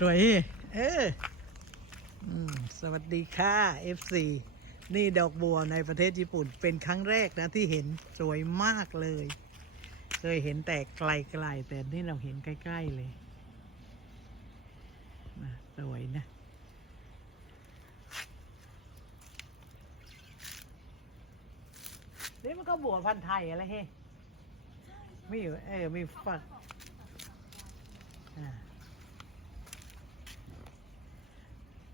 สวยเอออืมสวัสดีค่ะ FC นี่ดอกบัวในประเทศญี่ปุ่นเป็นครั้งแรกนะที่เห็นสวยมากเลย เคยเห็นแต่ไกลๆ แต่นี่เราเห็นใกล้ๆเลยนะสวยนะนี่มันก็บัวพันธุ์ไทยอะไรเฮ้ไม่อยู่เออ มีฝักอ่า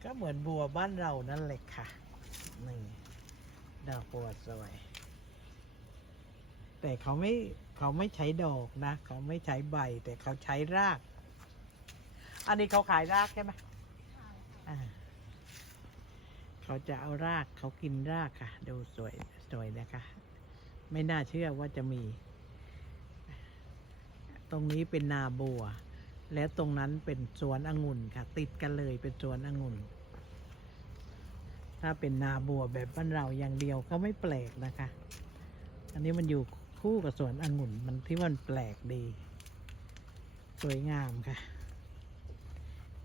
ก็เหมือนบัวบ้านเรานั่นแหละค่ะ นี่ ดอกบัวสวย แต่เขาไม่เขาไม่ใช้ดอกนะ เขาไม่ใช้ใบ แต่เขาใช้ราก อันนี้เขาขายรากใช่ไหมอ่าเขาจะเอารากเขากินรากค่ะ ดูสวยสวยนะคะ ไม่น่าเชื่อว่าจะมี ตรงนี้เป็นนาบัว และตรงนั้นเป็นสวนองุ่นค่ะ ติดกันเลยเป็นสวนองุ่น ถ้าเป็นนาบัวแบบบ้านเราอย่างเดียวก็ไม่แปลกนะคะ อันนี้มันอยู่คู่กับสวนองุ่นมันที่มันแปลกดี สวยงามค่ะ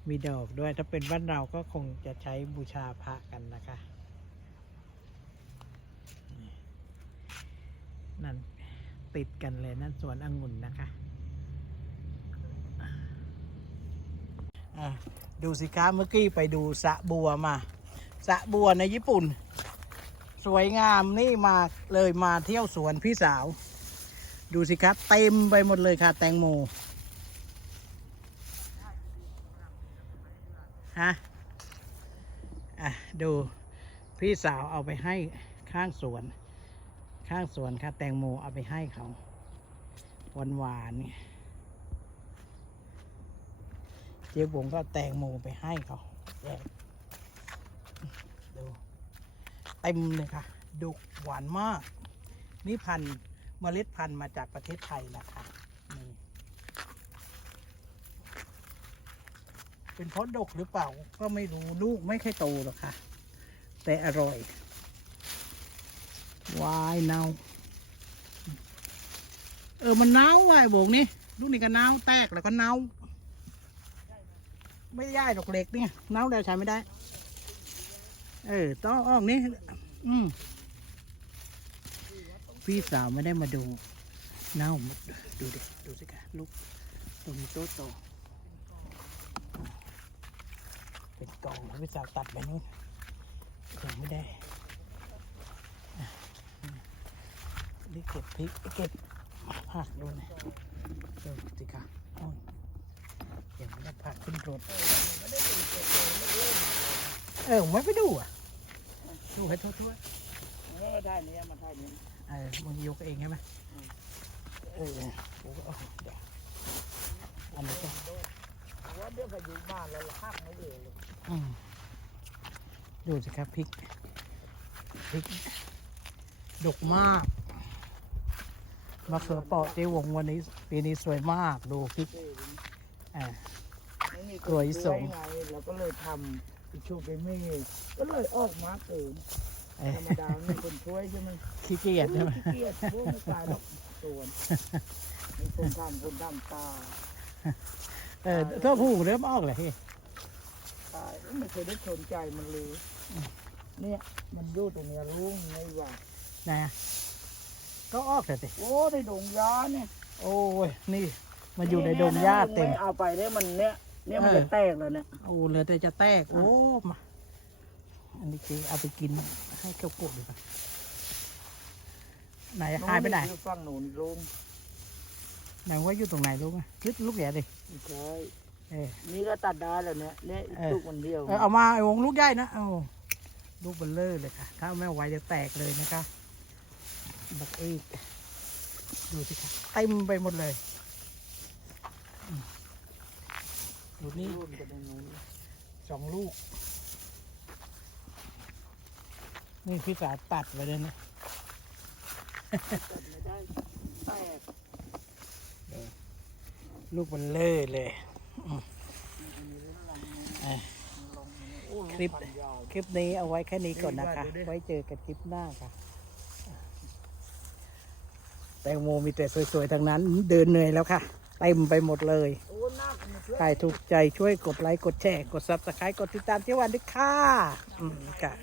มีดอกด้วยถ้าเป็นบ้านเราก็คงจะใช้บูชาพระกันนะคะ นั่นติดกันเลยนั่นสวนองุ่นนะคะอะ ดูสิคะเมื่อกี้ไปดูสะบัวมาสะบัวในญี่ปุ่น สวยงามนี่มาเลยมาเที่ยวสวนพี่สาว ดูสิครับเต็มไปหมดเลยค่ะแตงโมฮะอะดูพี่สาวเอาไปให้ข้างสวน ข้างสวนค่ะแตงโมเอาไปให้เขาหวานหวานเนี่ยเจ๊บงก็แตงโมไปให้เขาดูเต็มเลยค่ะดุกหวานมาก นี่พันเมล็ดพันธุ์มาจากประเทศไทยนะคะนี่เป็นเพราะดกหรือเปล่าก็ไม่รู้ลูกไม่ค่อยโตหรอกค่ะ แต่อร่อยวายเนาเออมันเน่าว่ะไอ้โบกนี่ลูกนี่ก็เน่าแตกแล้วก็เน่า ไม่ได้หรอกเหล็กเนี่ยเน่าแล้วใช้ไม่ได้ เออต้องออกนี่อืมพี่สาวไม่ได้มาดูเน่าหมดดูดิดูสิคะลูกตรงโตโตเป็นกองพี่สาวตัดไปนู่นยังไม่ได้นี่เก็บพริกเก็บผักด้วยนะดูสิคะโอ้ย ยังไม่ได้ผักขึ้นรถเออไม่ไปดูอะ ดูให้ทั่วเออได้เนี่ยมาได้เนี่ยเออมึงยกเองใช่ไหมเออโอ้โหเอาเดี๋ยวอันนี้ก็ว่าเดี๋ยวไปอยู่บ้านแล้วหักไม่เหลือเลยอืมดูสิครับพริกพริกดกมากมะเขือเปาะเจ๊วงวันนี้ปีนี้สวยมากดูพริก อ่า ไม่มีกล้วยส่งไงเราก็เลยทำอีกช่วงไปไม่มีก็เลยออกมาเกินเอ้ยธรรมดามีคนช่วยใช่ไหมขี้เกียจใช่ไหมขี้เกียจพวกไม่ตายหรอกส่วนมีคนทำคนทำตายเออถ้าผูกเริ่มออกเลยเฮ้ยตายไม่เคยได้สนใจมันเลยเนี่ยมันอยู่ตรงเนี้ยลุงไม่ว่านะก็ออกแต่ติโอ้ในดงยาเนี่ยโอ้ยนี่ มันอยู่ในดงหญ้าเต็มไเอาไปเนี่ยมันเนี่ยเนี่ยมันเออจะแตกเลยเนี่ยโอ้เหลือแต่จะแตก โอ้มา อันนี้คือเอาไปกินให้เกี่ยวกบดีกว่าไหนหายไปไหนอยู่ฝั่งโน้นลุงไหนว่าอยู่ตรงไหนลูกอะลึกลูกใหญ่ดิไม่ใช่เออนี่ก็ตัดได้แล้วเนี่ยเนี่ยเออลูกคนเดียวเออเอามาไอ้วงลูกใหญ่นะเอาลูกเบลเลอร์เลยค่ะ ถ้าไม่ไหวจะแตกเลยนะคะบักเอกดูสิค่ะเต็มไปหมดเลยอืม ดูนี่รุ่นกันตรงนู้นสองลูก นี่พี่สาวตัดไว้เลยนะตัดไม่ได้แตกลูกเบลเลอร์เลยอันนี้เรื่องหลังนี้เออลงนี้โอ้คลิปลูกพันยาวคลิปนี้เอาไว้แค่นี้ก่อนนะคะดูดิไว้เจอกันคลิปหน้าค่ะ แตงโมมีแต่สวยๆทั้งนั้น เดินเหนื่อยแล้วค่ะ เต็มไปหมดเลยใครถูกใจช่วยกดไลค์กดแชร์กดซับสไครต์กดติดตามที่วันด้วยค่ะ อืมค่ะ